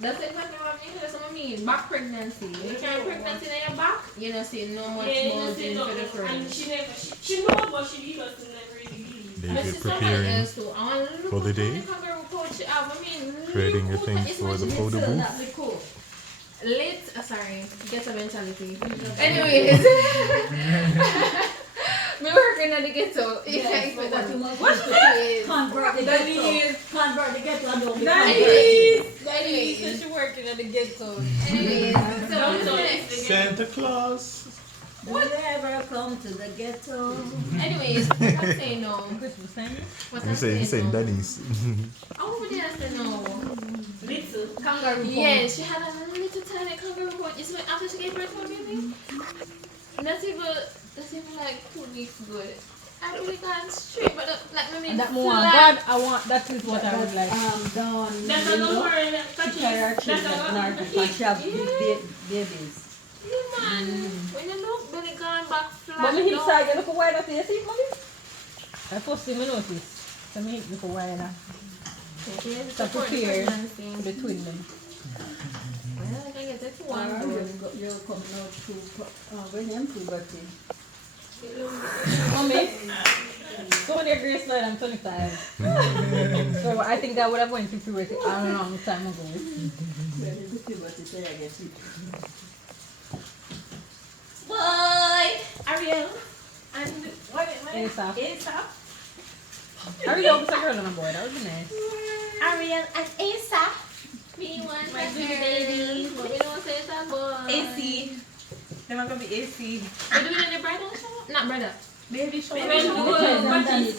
That's exactly what I mean. That's what I mean. Back pregnancy. You carry pregnancy in your back, you know, see no much bulging for the front. And she know, but she doesn't never really believe. They get preparing for the day, creating your things for the photo booth. Late, sorry, get a mentality. Anyways, me working at the ghetto. Yes, but what you must What's do that? convert the ghetto. Convert the ghetto and don't be Anyways, She working at the ghetto. anyways, so Santa Claus. Do you ever come to the ghetto? anyways, I'm saying no. Christmas time. What You I'm say saying no. Denise. I would say no. Little. Kangaroo coat. Yeah, she had a little tiny kangaroo coat. It's like after she gave birth to a baby. That's even like 2 weeks good. I really got straight, but like I mean, And that more God, I want that is what I would like. Dawn, That's a number. she carry her children in her because she have big babies. Yeah, man. When you look, belly gone back flat. But me hip down. side, you look wide at you see, mommy? I first thing I notice. So me hip look wide at. Okay, So prepare pregnancy. for the twin them. Well, I can get that Or one. you come out to when I'm puberty. Mommy, so when your grace Lord, I'm 25. So I think I would have went to puberty a long time ago. When you do puberty, say I get it. Boy, Ariel, and what? ASAP. ASAP. I really hope it's a girl and a boy. That would be nice. Ariel and ASAP. Me want my baby. But we don't say that boy. AC. They're not gonna be AC. We're doing it in the bridal shower? Not bridal. Baby shower. Baby shower. Depends on Danny,